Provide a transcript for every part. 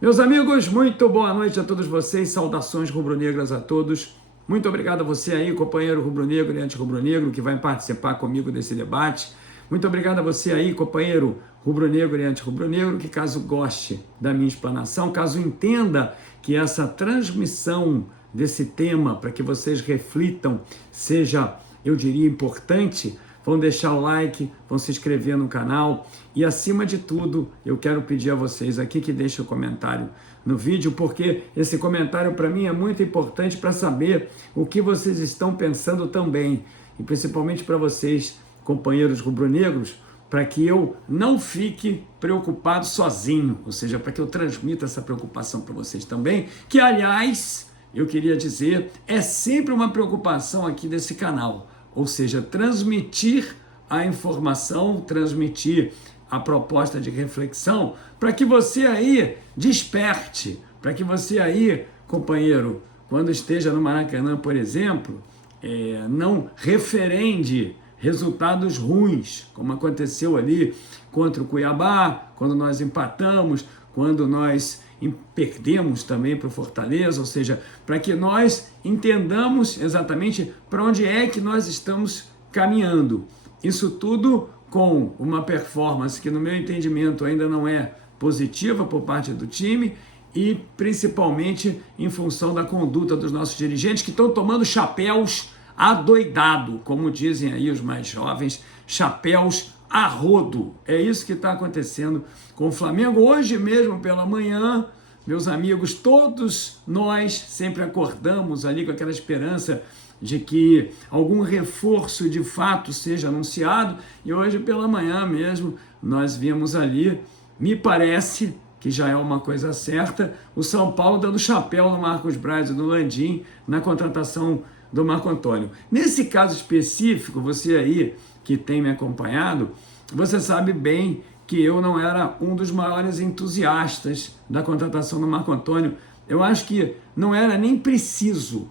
Meus amigos, muito boa noite a todos vocês, saudações rubro-negras a todos. Muito obrigado a você aí, companheiro rubro-negro e anti-rubro-negro, que vai participar comigo desse debate. Muito obrigado a você aí, companheiro rubro-negro e anti-rubro-negro, que caso goste da minha explanação, caso entenda que essa transmissão desse tema, para que vocês reflitam, seja, eu diria, importante, vão deixar o like, vão se inscrever no canal e, acima de tudo, eu quero pedir a vocês aqui que deixem o comentário no vídeo, porque esse comentário para mim é muito importante para saber o que vocês estão pensando também, e principalmente para vocês, companheiros rubro-negros, para que eu não fique preocupado sozinho, ou seja, para que eu transmita essa preocupação para vocês também, que, aliás, eu queria dizer, é sempre uma preocupação aqui desse canal. Ou seja, transmitir a informação, transmitir a proposta de reflexão, para que você aí desperte, para que você aí, companheiro, quando esteja no Maracanã, por exemplo, não referende resultados ruins, como aconteceu ali contra o Cuiabá, quando nós empatamos, quando nós perdemos também para o Fortaleza, ou seja, para que nós entendamos exatamente para onde é que nós estamos caminhando. Isso tudo com uma performance que, no meu entendimento, ainda não é positiva por parte do time e principalmente em função da conduta dos nossos dirigentes, que estão tomando chapéus adoidado, como dizem aí os mais jovens, chapéus a rodo. É isso que está acontecendo com o Flamengo. Hoje mesmo pela manhã, meus amigos, todos nós sempre acordamos ali com aquela esperança de que algum reforço de fato seja anunciado, e hoje pela manhã mesmo nós vimos ali, me parece que já é uma coisa certa, o São Paulo dando chapéu no Marcos Braz e no Landim na contratação do Marco Antônio. Nesse caso específico, você aí que tem me acompanhado, você sabe bem que eu não era um dos maiores entusiastas da contratação do Marco Antônio. Eu acho que não era nem preciso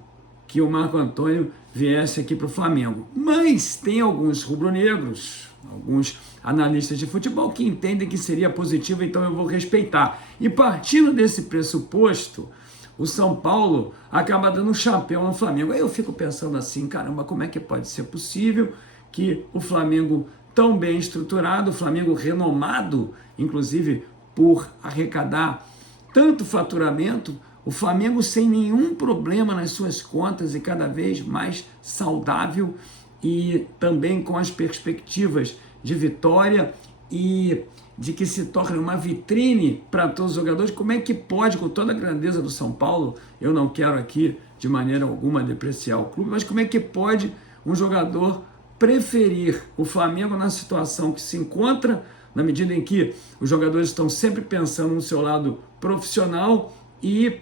que o Marco Antônio viesse aqui para o Flamengo. Mas tem alguns rubro-negros, alguns analistas de futebol que entendem que seria positivo, então eu vou respeitar. E partindo desse pressuposto, o São Paulo acaba dando um chapéu no Flamengo. Aí eu fico pensando assim, caramba, como é que pode ser possível que o Flamengo tão bem estruturado, o Flamengo renomado, inclusive por arrecadar tanto faturamento, o Flamengo sem nenhum problema nas suas contas e cada vez mais saudável e também com as perspectivas de vitória e de que se torne uma vitrine para todos os jogadores. Como é que pode, com toda a grandeza do São Paulo, eu não quero aqui de maneira alguma depreciar o clube, mas como é que pode um jogador preferir o Flamengo na situação que se encontra, na medida em que os jogadores estão sempre pensando no seu lado profissional, e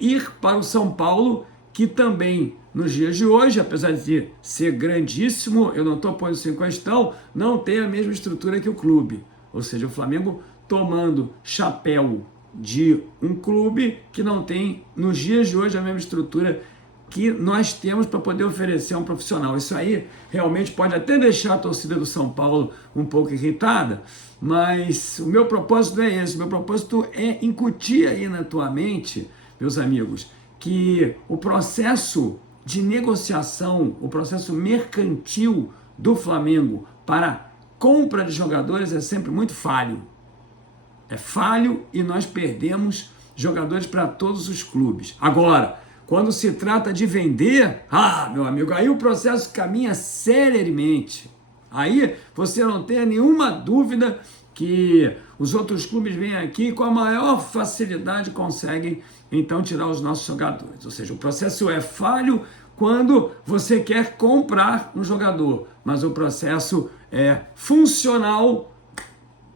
ir para o São Paulo, que também nos dias de hoje, apesar de ser grandíssimo, eu não estou pondo isso em questão, não tem a mesma estrutura que o clube. Ou seja, o Flamengo tomando chapéu de um clube que não tem, nos dias de hoje, a mesma estrutura que nós temos para poder oferecer a um profissional. Isso aí realmente pode até deixar a torcida do São Paulo um pouco irritada, mas o meu propósito não é esse. O meu propósito é incutir aí na tua mente, meus amigos, que o processo de negociação, o processo mercantil do Flamengo para compra de jogadores é sempre muito falho. É falho e nós perdemos jogadores para todos os clubes. Agora, quando se trata de vender, meu amigo, aí o processo caminha seriamente. Aí você não tem nenhuma dúvida que os outros clubes vêm aqui e com a maior facilidade conseguem então tirar os nossos jogadores. Ou seja, o processo é falho quando você quer comprar um jogador, mas o processo é funcional,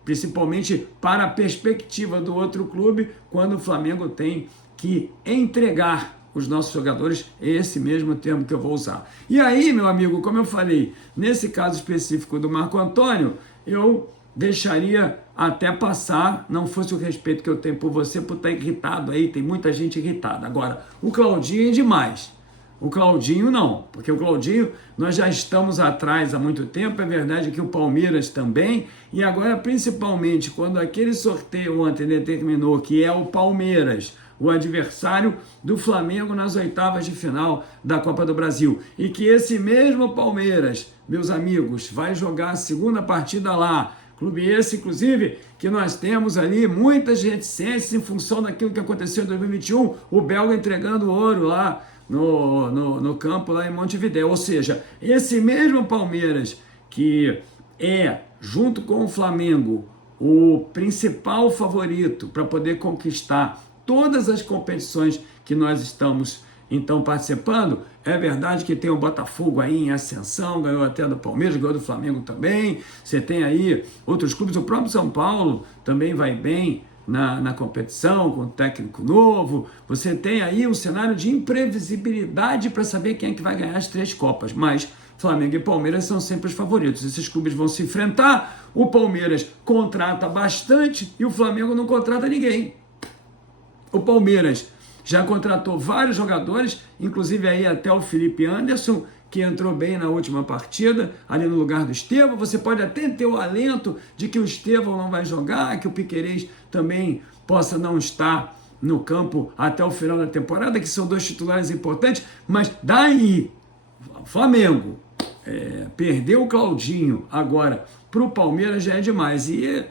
principalmente para a perspectiva do outro clube, quando o Flamengo tem que entregar os nossos jogadores, é esse mesmo termo que eu vou usar. E aí, meu amigo, como eu falei, nesse caso específico do Marco Antônio, eu deixaria até passar, não fosse o respeito que eu tenho por você, por estar irritado aí, tem muita gente irritada. Agora, o Claudinho é demais. O Claudinho não, porque o Claudinho nós já estamos atrás há muito tempo, é verdade que o Palmeiras também, e agora principalmente quando aquele sorteio ontem determinou que é o Palmeiras, o adversário do Flamengo nas oitavas de final da Copa do Brasil, e que esse mesmo Palmeiras, meus amigos, vai jogar a segunda partida lá, clube esse, inclusive, que nós temos ali muitas reticências em função daquilo que aconteceu em 2021, o belga entregando ouro lá no campo lá em Montevidéu. Ou seja, esse mesmo Palmeiras que é, junto com o Flamengo, o principal favorito para poder conquistar todas as competições que nós estamos então participando, é verdade que tem o Botafogo aí em ascensão, ganhou até do Palmeiras, ganhou do Flamengo também, você tem aí outros clubes, o próprio São Paulo também vai bem na competição, com técnico novo, você tem aí um cenário de imprevisibilidade para saber quem é que vai ganhar as 3 Copas, mas Flamengo e Palmeiras são sempre os favoritos, esses clubes vão se enfrentar, o Palmeiras contrata bastante e o Flamengo não contrata ninguém. O Palmeiras já contratou vários jogadores, inclusive aí até o Felipe Anderson, que entrou bem na última partida, ali no lugar do Estevão. Você pode até ter o alento de que o Estevão não vai jogar, que o Piquerez também possa não estar no campo até o final da temporada, que são 2 titulares importantes, mas daí, o Flamengo perdeu o Claudinho agora para o Palmeiras já é demais. E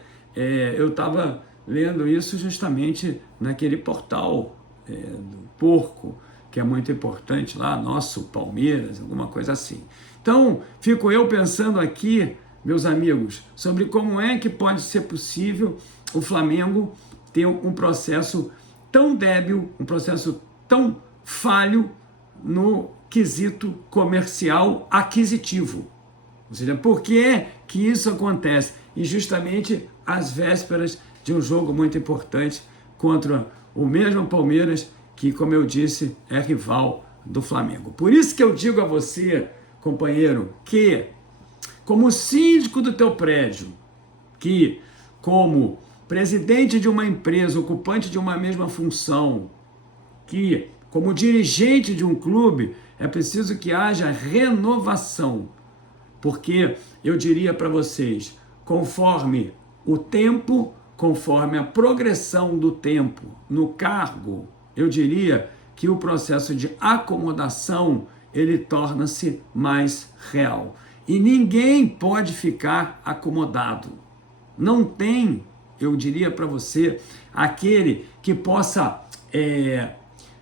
eu estava lendo isso justamente naquele portal do Porco, que é muito importante lá, nosso Palmeiras, alguma coisa assim. Então, fico eu pensando aqui, meus amigos, sobre como é que pode ser possível o Flamengo ter um processo tão débil, um processo tão falho no quesito comercial aquisitivo. Ou seja, por que que isso acontece? E justamente às vésperas de um jogo muito importante contra o mesmo Palmeiras, que, como eu disse, é rival do Flamengo. Por isso que eu digo a você, companheiro, que como síndico do teu prédio, que como presidente de uma empresa, ocupante de uma mesma função, que como dirigente de um clube, é preciso que haja renovação. Porque eu diria para vocês, conforme o tempo, conforme a progressão do tempo no cargo, eu diria que o processo de acomodação, ele torna-se mais real. E ninguém pode ficar acomodado. Não tem, eu diria para você, aquele que possa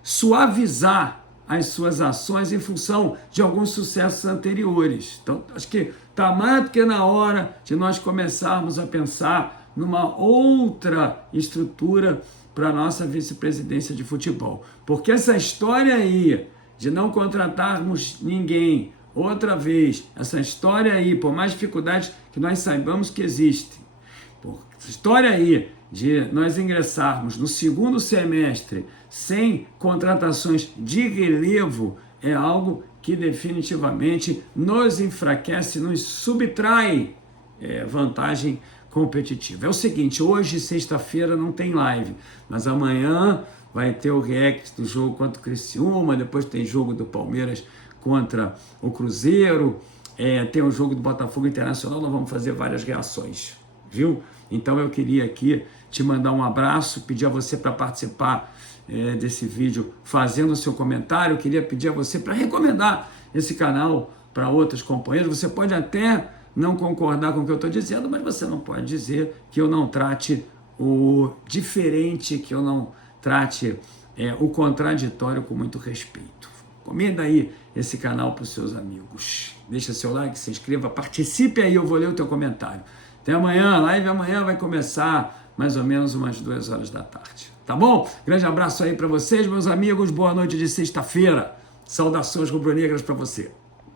suavizar as suas ações em função de alguns sucessos anteriores. Então, acho que está mais do que na hora de nós começarmos a pensar numa outra estrutura para a nossa vice-presidência de futebol. Porque essa história aí de não contratarmos ninguém outra vez, essa história aí, por mais dificuldades que nós saibamos que existem, essa história aí de nós ingressarmos no segundo semestre sem contratações de relevo é algo que definitivamente nos enfraquece, nos subtrai vantagem competitiva. É o seguinte, hoje, sexta-feira, não tem live, mas amanhã vai ter o react do jogo contra o Criciúma, depois tem jogo do Palmeiras contra o Cruzeiro, tem o jogo do Botafogo Internacional, nós vamos fazer várias reações, viu? Então eu queria aqui te mandar um abraço, pedir a você para participar desse vídeo fazendo o seu comentário, eu queria pedir a você para recomendar esse canal para outros companheiros. Você pode até não concordar com o que eu estou dizendo, mas você não pode dizer que eu não trate o diferente, que eu não trate o contraditório com muito respeito. Comenta aí esse canal para os seus amigos. Deixa seu like, se inscreva, participe aí, eu vou ler o teu comentário. Até amanhã, a live amanhã vai começar mais ou menos umas 2 horas da tarde. Tá bom? Grande abraço aí para vocês, meus amigos. Boa noite de sexta-feira. Saudações rubro-negras para você.